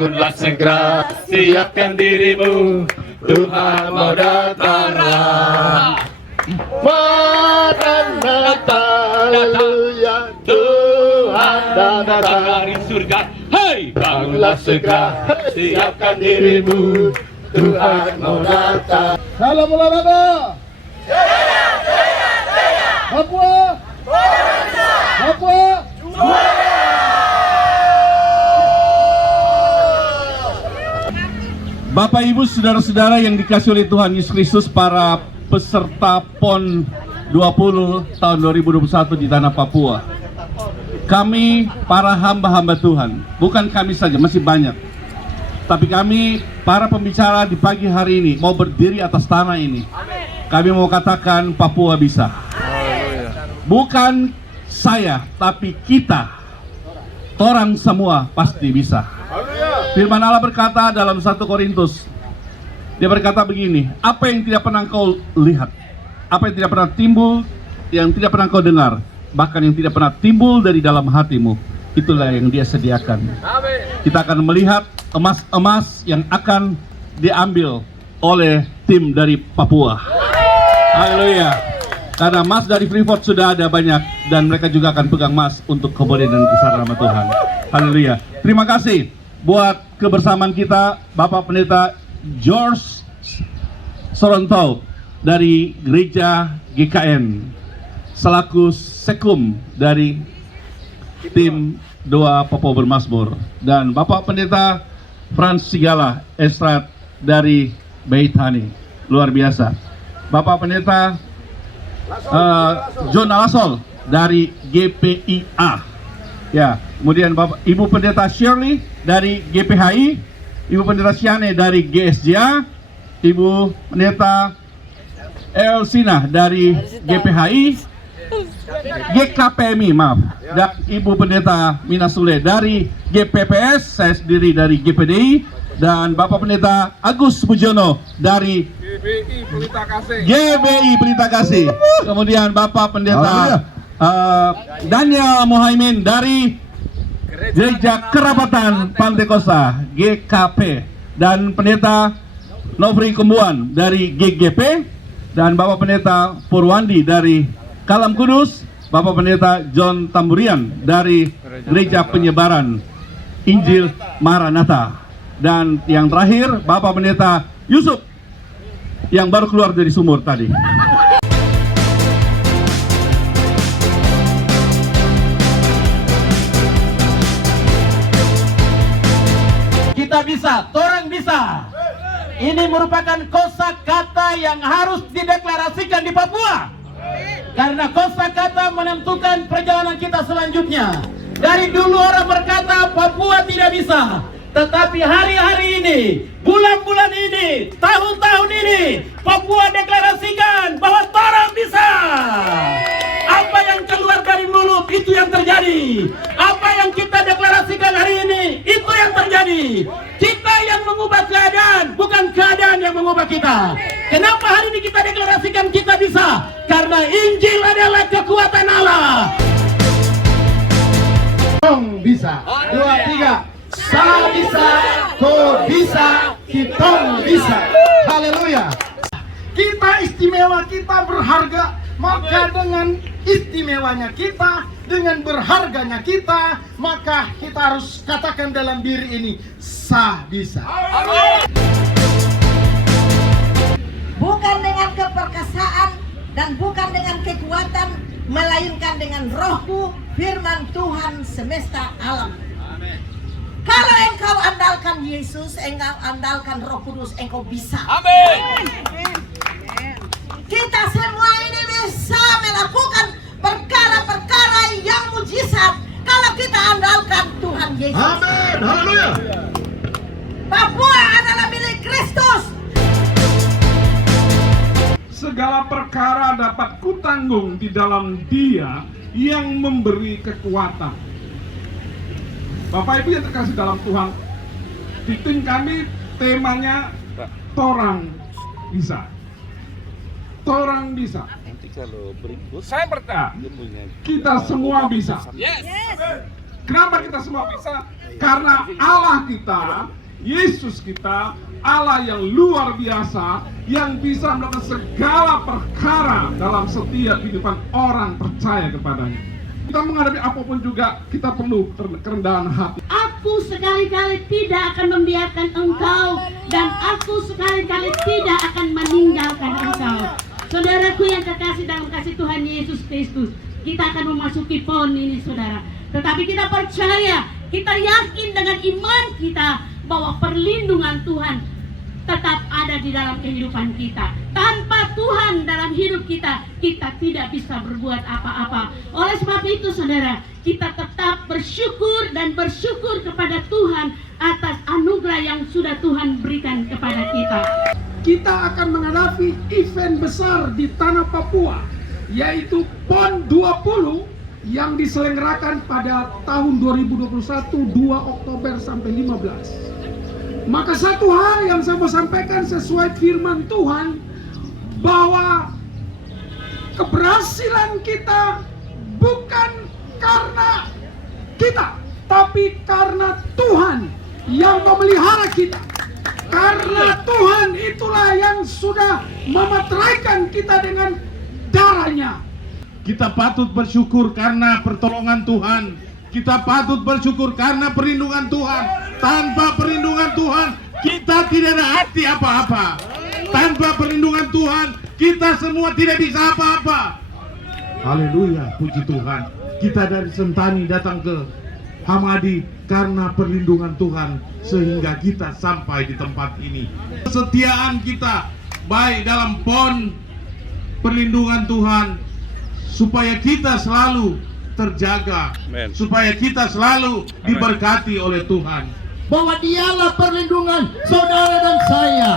bangunlah segera, siapkan dirimu, Tuhan mau datang. Maranatha, haleluya, Tuhan datang dari surga. Hei, bangunlah segera, siapkan dirimu, Tuhan mau datang. Salam olahraga. Papua. Papua. Bapak Ibu saudara-saudara yang dikasihi oleh Tuhan Yesus Kristus, para peserta PON 20 tahun 2021 di tanah Papua. Kami para hamba-hamba Tuhan, bukan kami saja, masih banyak. Tapi kami para pembicara di pagi hari ini mau berdiri atas tanah ini. Kami mau katakan Papua bisa. Bukan saya, tapi kita, orang semua pasti bisa. Firman Allah berkata dalam 1 Korintus, dia berkata begini, apa yang tidak pernah kau lihat, apa yang tidak pernah timbul, yang tidak pernah kau dengar, bahkan yang tidak pernah timbul dari dalam hatimu, itulah yang dia sediakan. Kita akan melihat emas-emas yang akan diambil oleh tim dari Papua. Haleluya. Karena emas dari Freeport sudah ada banyak, dan mereka juga akan pegang emas untuk kemuliaan dan besar nama Tuhan. Haleluya. Terima kasih buat kebersamaan kita, Bapak Pendeta George Soronto dari Gereja GKN selaku sekum dari tim Doa Papua Bermasmur, dan Bapak Pendeta Frans Sigala Estrat dari Beitani, luar biasa. Bapak Pendeta John Alasol dari GPIA, ya. Kemudian Ibu Pendeta Shirley dari GPHI, Ibu Pendeta Siane dari GSJA, Ibu Pendeta Elsina dari GPHI, GKPMI, maaf, dan Ibu Pendeta Mina Sule dari GPPS, saya sendiri dari GPDI, dan Bapak Pendeta Agus Pujono dari GBI Pelita Kasih. Kemudian Bapak Pendeta Daniel Mohaimin dari Gereja Kerabatan Pantai Kosta GKP, dan Pendeta Novri Kumbuan dari GGP, dan Bapak Pendeta Purwandi dari Kalam Kudus, Bapak Pendeta John Tamburian dari Gereja Penyebaran Injil Maranatha, dan yang terakhir Bapak Pendeta Yusuf yang baru keluar dari sumur tadi. Kita bisa, torang bisa. Ini merupakan kosakata yang harus dideklarasikan di Papua. Karena kosakata menentukan perjalanan kita selanjutnya. Dari dulu orang berkata Papua tidak bisa, tetapi hari-hari ini, bulan-bulan ini, tahun-tahun ini, Papua deklarasikan bahwa torang bisa. Apa yang keluar dari mulut itu yang terjadi. Apa yang kita deklarasikan hari ini itu yang terjadi. Kita yang mengubah keadaan, bukan keadaan yang mengubah kita. Kenapa hari ini kita deklarasikan kita bisa? Karena Injil adalah kekuatan Allah. Bisa. 2, 3. Saya bisa, kau bisa, kita bisa. Haleluya. Kita istimewa, kita berharga. Maka dengan istimewanya kita, dengan berharganya kita, maka kita harus katakan dalam diri ini, saya bisa. Bukan dengan keperkasaan dan bukan dengan kekuatan, melainkan dengan rohku, firman Tuhan semesta alam. Kalau engkau andalkan Yesus, engkau andalkan Roh Kudus, engkau bisa. Amin. Kita semua ini bisa melakukan perkara-perkara yang mujizat kalau kita andalkan Tuhan Yesus. Amin. Haleluya. Papua adalah milik Kristus. Segala perkara dapat kutanggung di dalam Dia yang memberi kekuatan. Bapak Ibu yang terkasih dalam Tuhan, di tim kami temanya Torang Bisa. Torang bisa. Saya percaya kita semua bisa. Yes. Kenapa kita semua bisa? Karena Allah kita, Yesus kita, Allah yang luar biasa, yang bisa melakukan segala perkara dalam setiap kehidupan orang percaya kepadanya. Kita menghadapi apapun juga, kita perlu kerendahan hati. Aku sekali-kali tidak akan membiarkan engkau, dan aku sekali-kali tidak akan meninggalkan engkau. Saudaraku yang terkasih dalam kasih Tuhan Yesus Kristus, kita akan memasuki PON ini, saudara. Tetapi kita percaya, kita yakin dengan iman kita bahwa perlindungan Tuhan tetap ada di dalam kehidupan kita. Tanpa Tuhan dalam hidup kita, kita tidak bisa berbuat apa-apa. Oleh sebab itu, saudara, kita tetap bersyukur dan bersyukur kepada Tuhan atas anugerah yang sudah Tuhan berikan kepada kita. Kita akan menghadapi event besar di tanah Papua, yaitu PON 20 yang diselenggarakan pada tahun 2021, 2 Oktober sampai 15. Maka satu hal yang saya mau sampaikan sesuai firman Tuhan, bahwa keberhasilan kita bukan karena kita, tapi karena Tuhan yang memelihara kita. Karena Tuhan itulah yang sudah memeteraikan kita dengan darahnya. Kita patut bersyukur karena pertolongan Tuhan. Kita patut bersyukur karena perlindungan Tuhan. Tanpa perlindungan Tuhan, kita tidak ada arti apa-apa. Tanpa perlindungan Tuhan, kita semua tidak bisa apa-apa. Haleluya, puji Tuhan. Kita dari Sentani datang ke Hamadi karena perlindungan Tuhan, sehingga kita sampai di tempat ini. Kesetiaan kita baik dalam PON, perlindungan Tuhan, supaya kita selalu terjaga, supaya kita selalu diberkati oleh Tuhan. Bahwa dialah perlindungan saudara dan saya.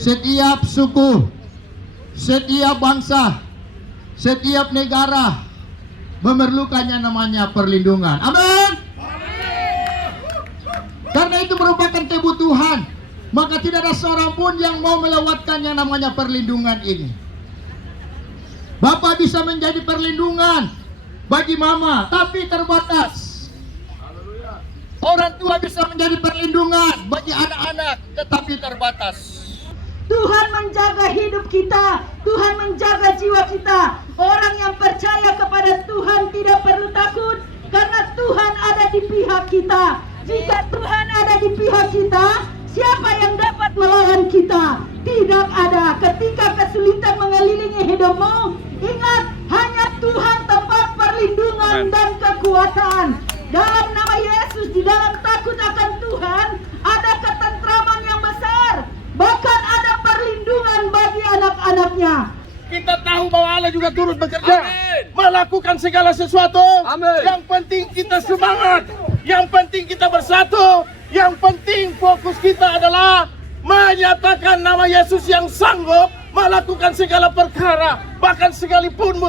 Setiap suku, setiap bangsa, setiap negara memerlukan yang namanya perlindungan. Amin. Karena itu merupakan kebutuhan, maka tidak ada seorang pun yang mau melewatkan yang namanya perlindungan ini. Bapak bisa menjadi perlindungan bagi mama, tapi terbatas. Orang tua bisa menjadi perlindungan bagi anak-anak, tetapi terbatas. Tuhan menjaga hidup kita, Tuhan menjaga jiwa kita. Orang yang percaya kepada Tuhan tidak perlu takut, karena Tuhan ada di pihak kita. Jika Tuhan ada di pihak kita, siapa yang dapat melawan kita? Tidak ada. Ketika kesulitan mengelilingi hidupmu, ingat, hanya Tuhan tempat perlindungan dan kekuatan. Dalam nama Yesus, di dalam takut akan Tuhan, ada ketentraman yang besar. Bahkan ada perlindungan bagi anak-anaknya. Kita tahu bahwa Allah juga turut bekerja, melakukan segala sesuatu. Yang penting kita semangat, yang penting kita bersatu, yang penting fokus kita adalah menyatakan nama Yesus yang sanggup melakukan segala perkara, bahkan sekalipun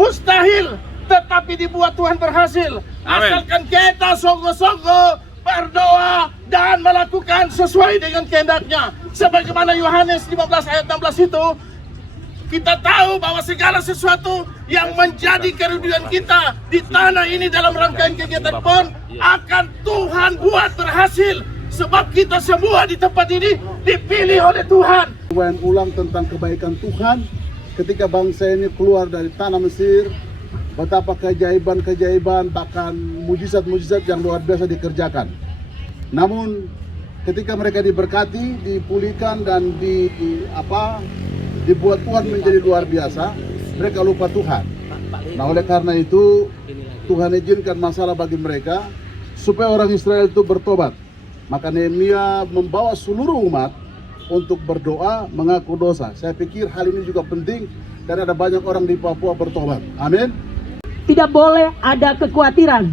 mustahil, tetapi dibuat Tuhan berhasil. Asalkan kita sungguh-sungguh berdoa dan melakukan sesuai dengan kehendak-Nya. Sebagaimana Yohanes 15 ayat 16 itu, kita tahu bahwa segala sesuatu yang menjadi kerugian kita di tanah ini dalam rangkaian kegiatan PON akan Tuhan buat berhasil. Sebab kita semua di tempat ini dipilih oleh Tuhan. Ulang tentang kebaikan Tuhan ketika bangsa ini keluar dari tanah Mesir, betapa keajaiban-keajaiban, bahkan mujizat-mujizat yang luar biasa dikerjakan. Namun ketika mereka diberkati, dipulihkan dan dibuat Tuhan menjadi luar biasa, mereka lupa Tuhan. Nah, oleh karena itu Tuhan izinkan masalah bagi mereka supaya orang Israel itu bertobat. Maka Nehemia membawa seluruh umat untuk berdoa mengaku dosa. Saya pikir hal ini juga penting dan ada banyak orang di Papua bertobat. Amin. Tidak boleh ada kekhawatiran,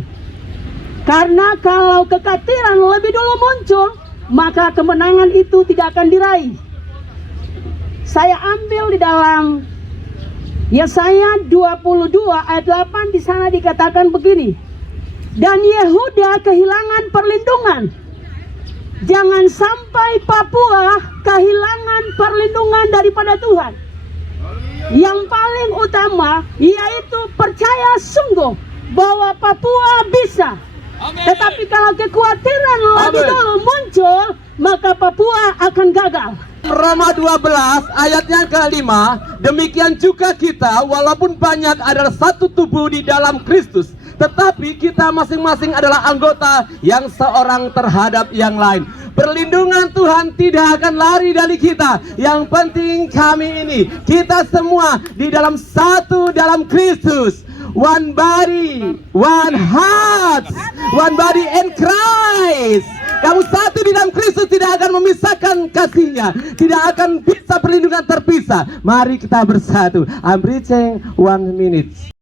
karena kalau kekhawatiran lebih dulu muncul, maka kemenangan itu tidak akan diraih. Saya ambil di dalam Yesaya 22 ayat 8, di sana dikatakan begini, dan Yehuda kehilangan perlindungan. Jangan sampai Papua kehilangan perlindungan daripada Tuhan. Yang paling utama yaitu percaya sungguh bahwa Papua bisa, Tetapi kalau kekhawatiran lebih dulu muncul, maka Papua akan gagal. Roma 12 ayat yang ke-5, demikian juga kita walaupun banyak adalah satu tubuh di dalam Kristus, tetapi kita masing-masing adalah anggota yang seorang terhadap yang lain. Perlindungan Tuhan tidak akan lari dari kita. Yang penting kami ini, kita semua di dalam satu dalam Kristus. One body, one heart, one body in Christ. Kamu satu di dalam Kristus, tidak akan memisahkan kasihnya, tidak akan bisa perlindungan terpisah. Mari kita bersatu. I'm reaching 1 minute.